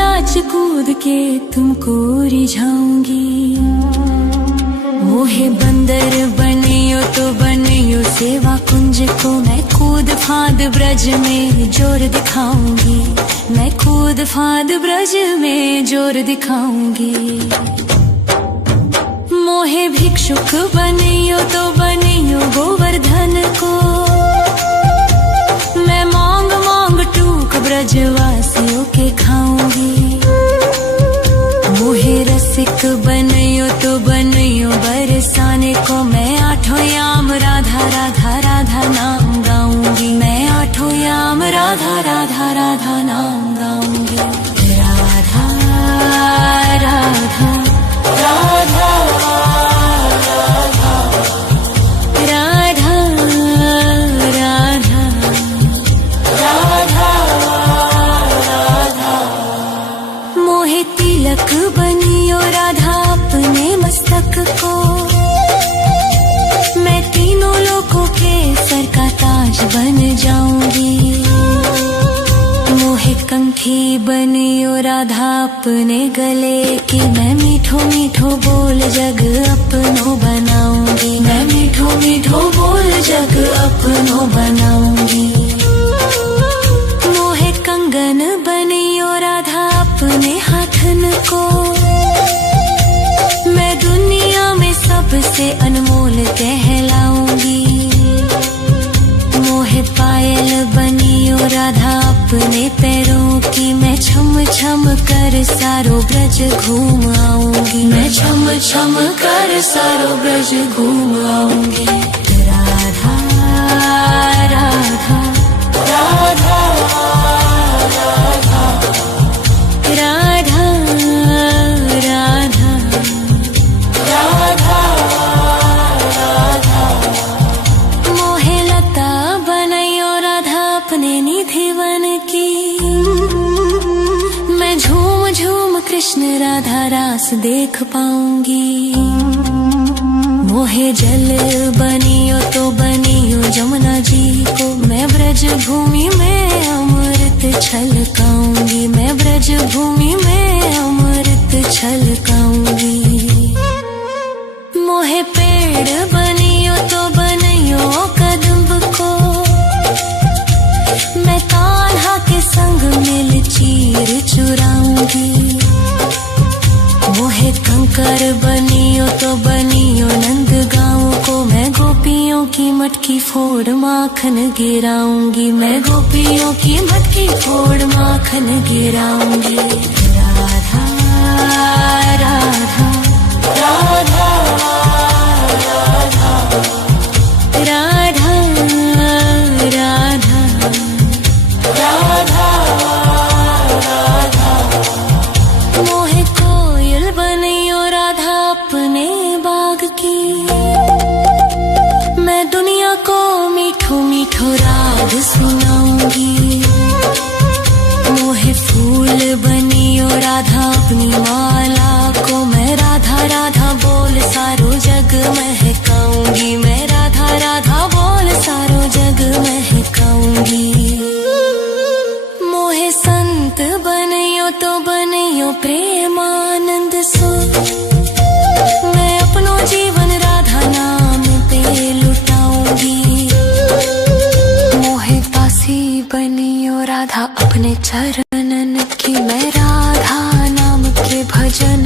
नाच कूद के तुमको रिझाऊंगी। मोहे बंदर बनियो तो बनियो सेवा कुंज को, मैं कूद फांद ब्रज में जोर दिखाऊंगी। मैं कूद फांद ब्रज में जोर दिखाऊंगी। मोहे भिक्षुक बनियो तो बनियो गोवर्धन को, मैं मांग मांग टूक ब्रजवासियों के खाऊंगी। मोहे रसिक बनियो तो बनियो बरसाने को, मैं आठों याम राधा राधा राधा नाम गाऊंगी। मैं आठों याम राधा राधा राधा नाम गाऊंगी। राधा राधा राधा तिलक बनियो राधा अपने मस्तक को, मैं तीनों लोगों के सर का ताज बन जाऊंगी। मोहे कंठी बनियो राधा अपने गले की, मैं मीठो मीठो बोल जग अपनो बनाऊंगी। मैं मीठो मीठो बोल जग अपनो बनाऊंगी। मोहे कंगन बनियो राधा अपने हाथन को, मैं दुनिया में सबसे अनमोल कहलाऊंगी। मोहे पायल बनियो राधा अपने पैरों की, मैं छम छम कर सारो ब्रज घूम आऊंगी। मैं छम छम कर सारो ब्रज घूम आऊंगी। राधा राधा राधा राधा राधा राधा राधा राधा। मोहे लता बनैयो राधा अपने निधिवन की, मैं झूम झूम कृष्ण राधा रास देख पाऊंगी। मोहे जल बनियो तो बनियो जमुना जी को, मैं ब्रज भूमि में अमृत छलकाऊंगी। मैं ब्रज भूमि में अमृत छलकाऊंगी। मोहे पेड़ बनियो तो बनियो कदम्ब को, मैं कान्हा के संग मिल चीर चुराऊंगी। मोहे कंकर बनियो तो बनियो नंद गाँव को, मैं गोपियों की मटकी फोड़ माखन गिराऊंगी। मैं गोपियों की मटकी फोड़ माखन गिराऊंगी। राधा राधा राधा राधा राधा राधा राधा राधा। मोहे कोयल बनियो राधा अपने बाग की, मैं दुनिया को मीठो मीठो राग सुनाऊंगी। मोहे फूल बनियो राधा अपनी माला को, मैं राधा राधा बोल सारो जग महकाऊंगी। मैं राधा राधा बोल सारो जग महकाऊंगी। मोहे संत बनियो तो बनियो प्रेमानंद सो, मैं अपनो जीवन राधा नाम पे लुटाऊंगी। मोहे दासी बनियो राधा अपने चरणन की, मैं राधा नाम के भजन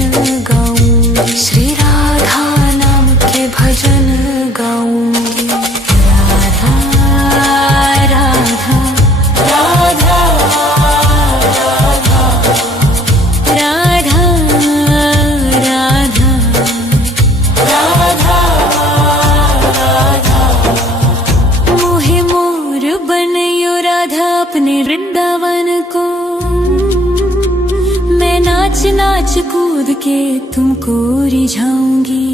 गाऊंगी। श्री राधा नाम के भजन गाऊंगी। राधा राधा राधा राधा राधा राधा राधा। मोहे मोर बनियो राधा अपने वृंदावन को, मैं नाच नाच कूद के तुमको रिझाऊंगी।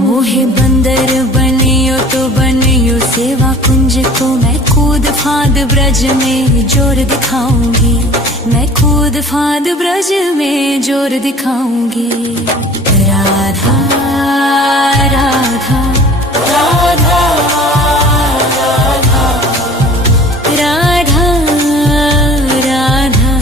मोहे बंदर बनियो तो बनियो सेवा कुंज को, मैं कूद फांद ब्रज में जोर दिखाऊंगी। मैं कूद फांद ब्रज में जोर दिखाऊंगी। राधा राधा राधा राधा राधा राधा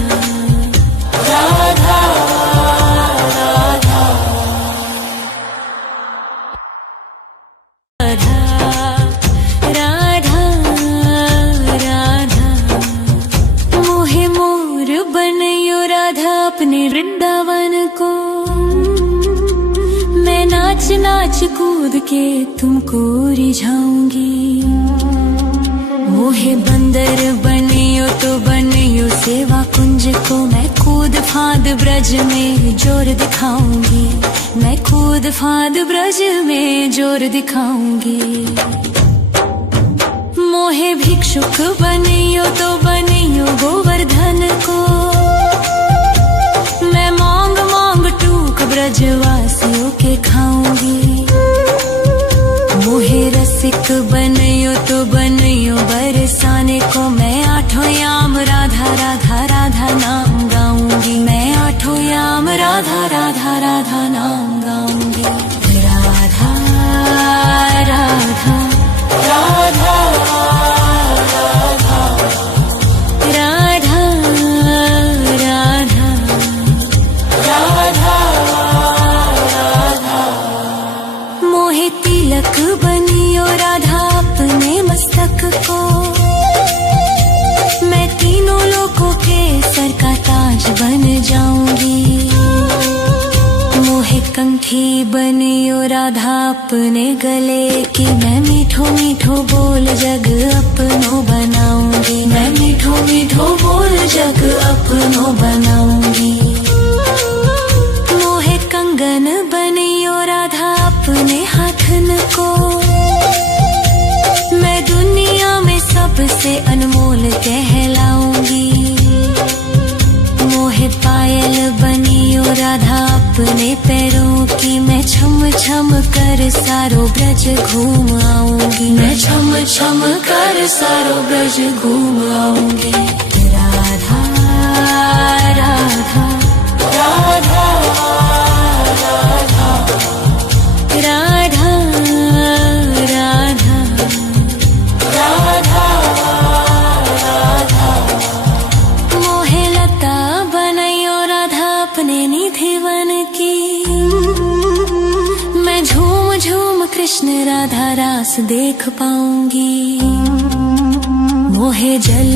अपने वृंदावन को। मैं नाच नाच कूद के तुमको रिझाऊंगी। मोहे बंदर बनियो तो बनियो सेवा कुंज को। मैं कूद फांद ब्रज में जोर दिखाऊंगी। मैं कूद फांद ब्रज में जोर दिखाऊंगी। मोहे भिक्षुक बनियो तो बनियो गोवर्धन को। मैं मांग मांग टूक ब्रजवासियों के खाऊंगी। मोहे रसिक बनियो तो बनियो बरसाने को। मैं आठों याम राधा राधा राधा नाम गाऊंगी। मैं आठों याम राधा राधा राधा नाम गाऊंगी। राधा राधा राधा बनियो राधा अपने मस्तक को। मैं तीनों लोगों के सर का ताज बन जाऊंगी। मोहे कंठी बनियो राधा अपने गले की। मैं मीठो मीठो बोल जग अपनो बनाऊंगी। मैं मीठो मीठो बोल जग अपनो बनाऊंगी। मोहे कंगन बनियो राधा अपने हाथन को। मैं दुनिया में सबसे अनमोल कहलाऊंगी। मोहे पायल बनियो राधा अपने पैरों की। मैं छम छम कर सारो ब्रज घूम आऊंगी। मैं छम छम कर सारो ब्रज घूम आऊंगी। राधा राधा राधा राधा राधा राधा राधा राधा। मोहे लता बनैयो राधा अपने निधिवन की। मैं झूम झूम कृष्ण राधा रास देख पाऊंगी। मोहे जल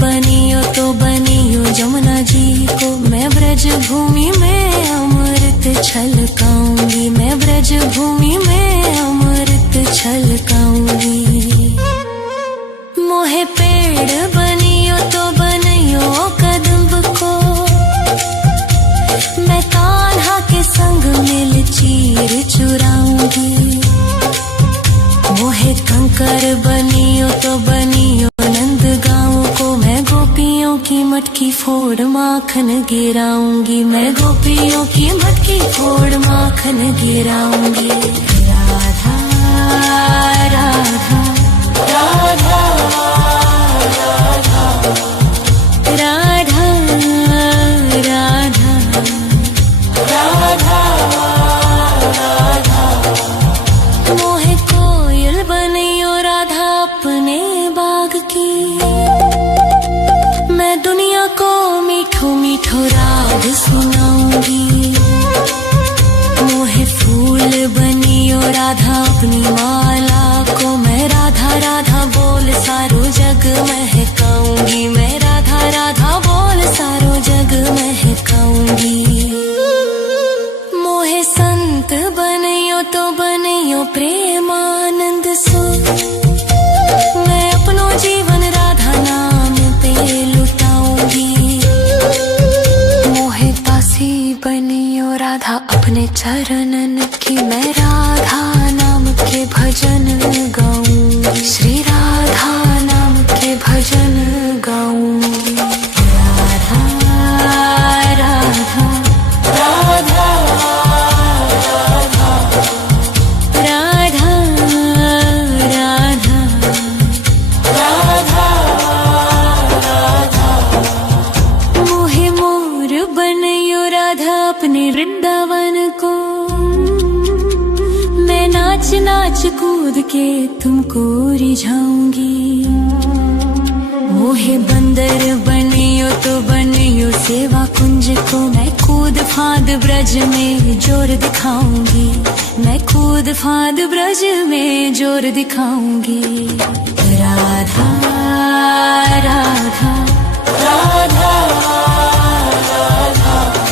बनियो तो बनियो जमुना जी को। मैं ब्रज भूमि में अमृत छलकाऊंगी। मैं ब्रज भूमि में अमृत छलकाऊंगी। मोहे पेड़ बनियो तो बनियो कदम्ब को। मैं कान्हा के संग मिल चीर चुराऊंगी। मोहे कंकर बनियो तो बनियो नंदगांव को। मैं गोपियों की मटकी फोड़ माखन गिराऊंगी। मैं गोपियों की मटकी फोड़ माखन गिराऊंगी। राधा राधा राधा राधा राधा राधा राधा राधा। मोहे कोयल बनियो राधा अपने बाग की। मैं दुनिया को मीठो मीठो राग सुनाऊंगी। मोहे फूल बनियो राधा अपनी माला को। मैं राधा राधा बोल सारो जग महकाऊंगी। मैं राधा राधा बोल सारो जग महकाऊंगी। मोहे संत बनियो तो बनियो प्रेमानंद सो। मैं अपनो जीवन राधा नाम पे लुटाऊंगी। मोहे दासी बनियो राधा अपने चरणन की। मैं राधा नाम के भजन गाऊंगी। श्री राधा नाम के भजन गाऊंगी। राधा राधा राधा राधा राधा राधा राधा राधा। मोहे मोर बनियो राधा अपने वृंदावन को। मैं नाच नाच कूद के तुमको रिझाऊंगी। मोहे बंदर बनियो तो बनियो सेवा कुंज को। मैं कूद फांद ब्रज में जोर दिखाऊंगी। मैं कूद फांद ब्रज में जोर दिखाऊंगी। राधा राधा राधा राधा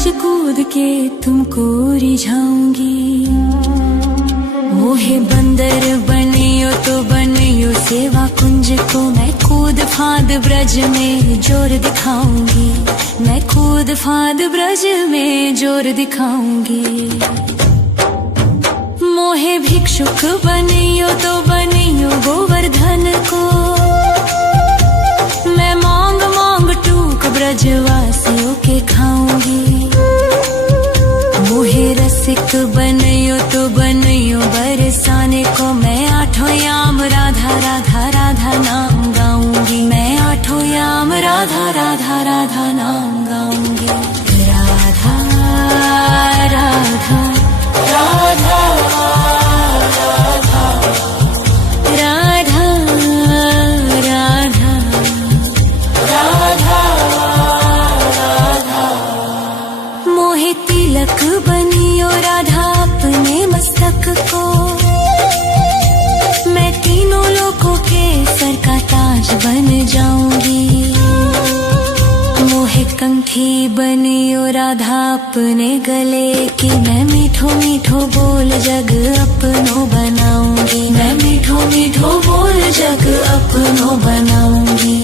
नाच कूद के तुमको रिझाऊंगी। मोहे बंदर बनियो तो बनियो सेवा कुंज को, मैं कूद फांद ब्रज में जोर दिखाऊंगी। मैं कूद फांद ब्रज में जोर दिखाऊंगी। मोहे भिक्षुक बनियो तो बनियो गोवर्धन को, मैं मांग मांग टूक ब्रजवासियों के खाऊंगी। मोहे रसिक बनियो तो बनियो बरसाने को, मैं आठों याम राधा राधा राधा नाम गाऊंगी। मैं आठों याम राधा राधा राधा नाम गाऊंगी। राधा राधा राधा राधा राधा राधा राधा। मोहे तिलक बनियो राधा अपने मस्तक को, मैं तीनों लोगों के सर का ताज बन जाऊंगी। मोहे कंठी बनियो राधा अपने गले की, मैं मीठो मीठो बोल जग अपनो बनाऊंगी। मैं मीठो मीठो बोल जग अपनो बनाऊंगी।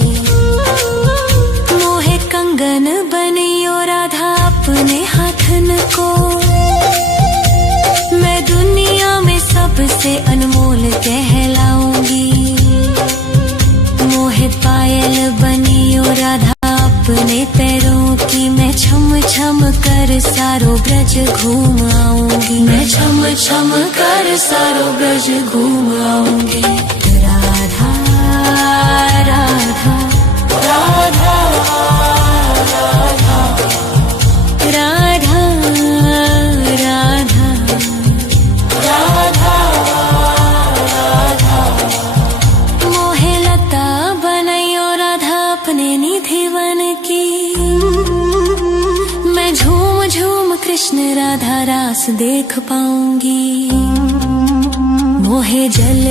मोहे कंगन बनियो राधा अपने हाथन को, मैं दुनिया में सबसे अनमोल कहलाऊंगी। मोहे पायल बनियो राधा अपने पैरों की, मैं छम छम कर सारो ब्रज घूम आऊंगी। मैं छम छम कर सारो ब्रज घूम आऊंगी। राधा राधा राधा राधा राधा राधा राधा राधा। मोहे लता बनैयो राधा अपने निधि वन की, मैं झूम झूम कृष्ण राधा रास देख पाऊंगी। मोहे जल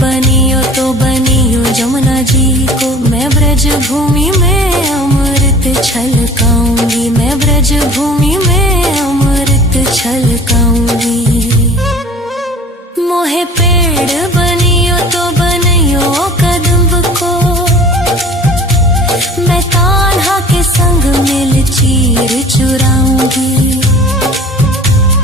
बनियो तो बनियो जमुना जी को, मैं ब्रज भूमि में अमृत छलकाऊंगी। मैं ब्रज भूमि में अमृत छलकाऊंगी। मोहे पेड़ बनियो तो बनियो कदम्ब को, मैं कान्हा के संग मिल चीर चुराऊंगी।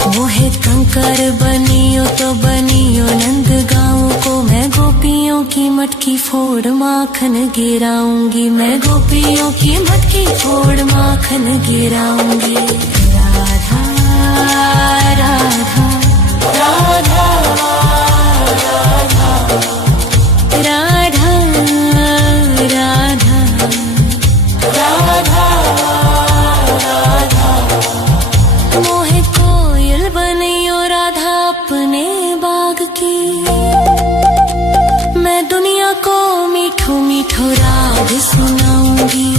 मोहे कंकर बनियो तो बनियो नंद गाँव को, मैं गोपियों की मटकी फोड़ माखन गिराऊंगी। मैं गोपियों की मटकी फोड़ माखन गिराऊंगी। राधा राधा राधा राधा राधा राधा राधा राधा। मोहे कोयल बनियो राधा अपने बाग की, मैं दुनिया को मीठो मीठो राग सुनाऊंगी।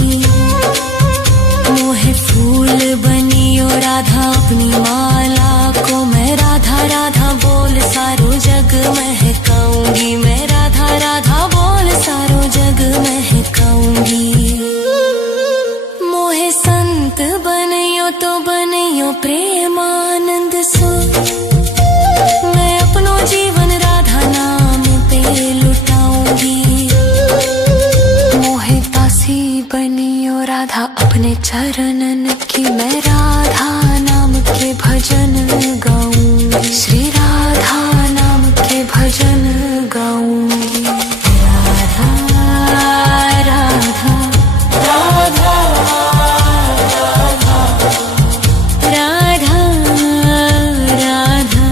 मोहे फूल बनियो राधा अपनी माला को, मैं राधा राधा बोल सारो जग महकाऊंगी। मैं राधा राधा बोल सारो जग महकाऊंगी। मोहे संत बनियो तो बनियो प्रेमानंद सो, मैं अपनो जीवन राधा नाम पे लुटाऊंगी। मोहे दासी बनियो राधा अपने चरणन की, मैं राधा नाम के भजन गाऊंगी। श्री राधा नाम के भजन गाऊंगी। राधा राधा राधा राधा राधा राधा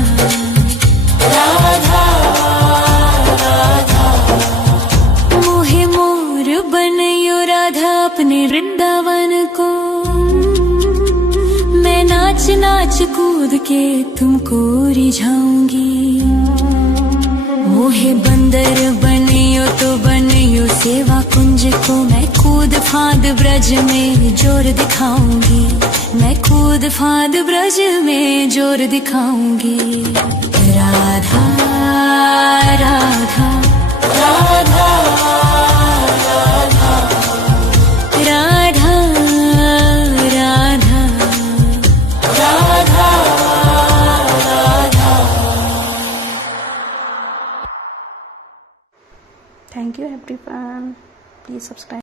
राधा। मोहे मोर बनियो राधा अपने वृंदावन को, मैं नाच नाच कूद के तुमको रिझाऊंगी। मोहे बंदर बनियो तो बनियो सेवा कुंज को, मैं कूद फांद ब्रज में जोर दिखाऊंगी। मैं कूद फांद ब्रज में जोर दिखाऊंगी। Radha Radha Radha Radha Radha Radha thank you everyone, please subscribe.